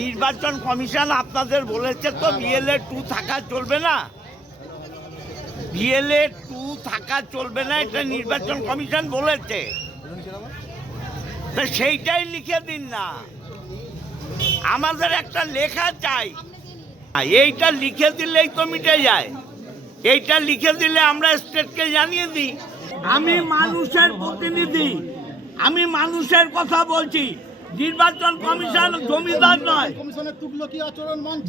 নির্বাচন কমিশন আপনাদের বলেছে তো বিএলএ 2 থাকা চলবে না, বিএলএ 2 থাকা চলবে না, এটা নির্বাচন কমিশন বলেছে। সেইটাই লিখে দিন না, আমাদের একটা লেখা চাই। এইটা লিখে দিলেই তো মিটে যায়, এইটা লিখে দিলে আমরা স্টেটকে জানিয়ে দিই। আমি মানুষের প্রতিনিধি, আমি মানুষের কথা বলছি, নির্বাচন কমিশন জমিদার নয়।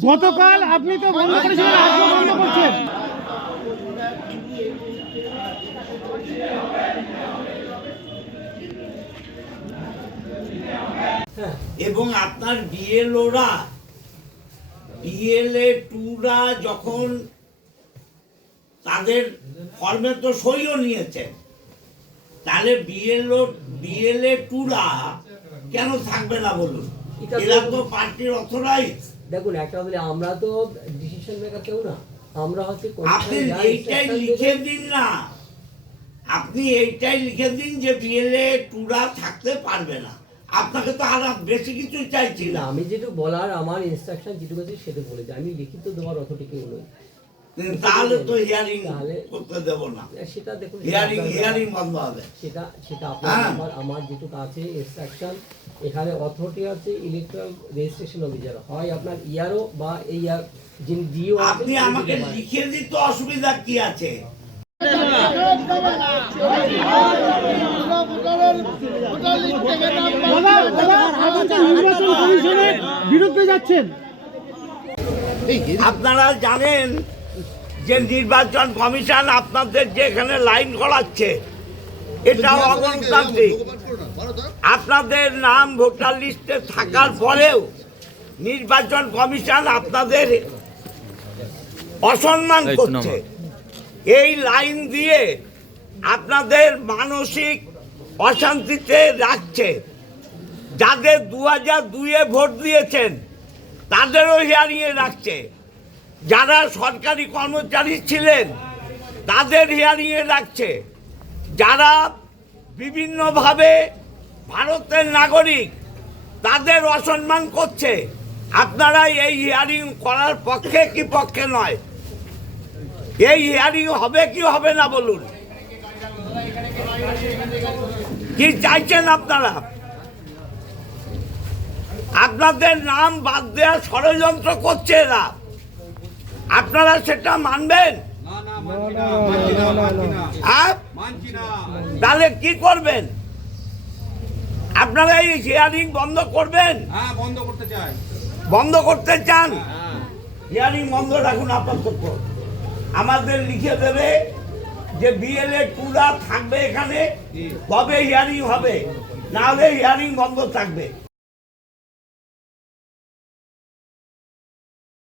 গতকাল আপনি তো বন্ধ করেছিলেন, আজকে বন্ধ করছেন। এবং আপনার বিএলওরা বিএলএ 2রা যখন তাদের ফর্মে তো সইও নিয়েছেন, তাহলে বিএলএ 2রা কেন থাকবে না বলুন? এরা তো পার্টির অথরাইজ। দেখুন, একটা হলে আমরা তো ডিসিশন মেকার কেউ না, আমরা হচ্ছে আপনি এইটাই লিখে দিন না, আপনি এইটাই লিখে দিন যে বিএলএ 2রা থাকতে পারবে না। আপনাকে তো আর বেশি কিছু চাইছি না, আমি যেটুকু বলার আমার ইনস্ট্রাকশন যেটুকু আছে সেটা বলেছি, আমি লিখিত দেওয়ার অথরিটি কেউ নই। তাহলে তো হিয়ারিং করতে দেব না, সেটা দেখুন, হিয়ারিং বন্ধ হবে। সেটা আপনার আমার যেটুকু আছে ইনস্ট্রাকশন, এখানে অথরিটি আছে ইলেকট্রাল রেজিস্ট্রেশন অফিসার, হয় আপনার ইয়ারও বা এই যিনি ডিও। আপনি আমাকে লিখে দিতে অসুবিধা কি আছে? বিরুদ্ধে যাচ্ছেন। আপনারা জানেন যে নির্বাচন কমিশন আপনাদের যে এখানে লাইন করাচ্ছে এটা অগণতান্ত্রিক। আপনাদের নাম ভোটার লিস্টে থাকার পরেও নির্বাচন কমিশন আপনাদের অসম্মান করছে। এই লাইন দিয়ে আপনাদের মানসিক অশান্তিতে রাখছে। যাদের 2002-এ ভোট দিয়েছেন তাদেরও হিয়ারিংয়ে রাখছে, যারা সরকারি কর্মচারী ছিলেন তাদের হিয়ারিংয়ে রাখছে, যারা বিভিন্নভাবে ভারতের নাগরিক তাদের অসম্মান করছে। আপনারা এই হিয়ারিং করার পক্ষে কি পক্ষে নয়? এই হিয়ারিং হবে কি হবে না বলুন? কি চাইছেন আপনারা? আপনাদের নাম বাদ দেওয়ার ষড়যন্ত্র করছে এরা, আপনারা সেটা মানবেন? তাহলে কি করবেন? আপনারা এই হিয়ারিং বন্ধ করবেন? বন্ধ করতে চান? হিয়ারিং বন্ধ রাখুন আপাতত। আমাদের লিখে দেবে যে বিএলএ 2রা থাকবে এখানে, তবে হিয়ারিং হবে, না হলে হিয়ারিং বন্ধ থাকবে।